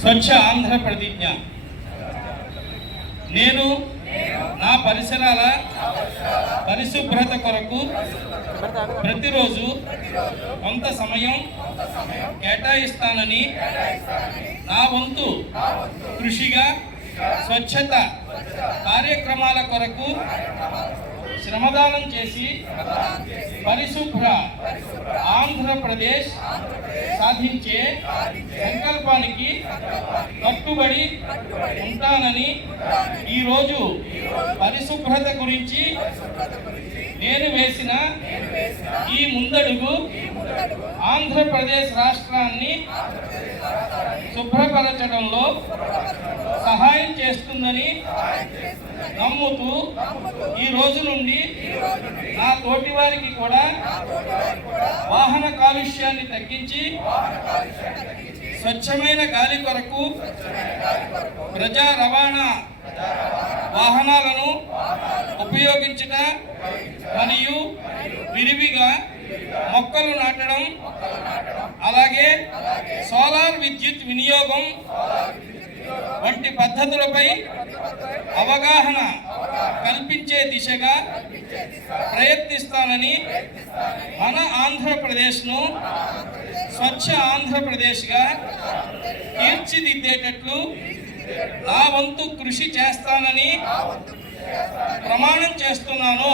స్వచ్ఛ ఆంధ్ర ప్రతిజ్ఞ. నేను నా పరిసరాల పరిశుభ్రత కొరకు ప్రతిరోజు కొంత సమయం కేటాయిస్తానని నా వంతు కృషిగా స్వచ్ఛత కార్యక్రమాల కొరకు శ్రమదానం చేసి పరిశుభ్ర ఆంధ్రప్రదేశ్ సాధించే సంకల్పానికి కట్టుబడి ఉంటానని ఈరోజు పరిశుభ్రత గురించి నేను వేసిన ఈ ముందడుగు ఆంధ్రప్రదేశ్ రాష్ట్రాన్ని శుభ్రపరచడంలో సహాయం చేస్తుందని నమ్ముతూ ఈ రోజు నుండి నా తోటి వారికి కూడా వాహన కాలుష్యాన్ని తగ్గించి స్వచ్ఛమైన గాలి కొరకు ప్రజా రవాణా వాహనాలను ఉపయోగించుట మరియు విరివిగా మొక్కలు నాటడం, అలాగే సోలార్ విద్యుత్ వినియోగం వంటి పద్ధతులపై అవగాహన కల్పించే దిశగా ప్రయత్నిస్తానని మన ఆంధ్రప్రదేశ్ను స్వచ్ఛ ఆంధ్రప్రదేశ్గా తీర్చిదిద్దేటట్లు నా వంతు కృషి చేస్తానని ప్రమాణం చేస్తున్నాను.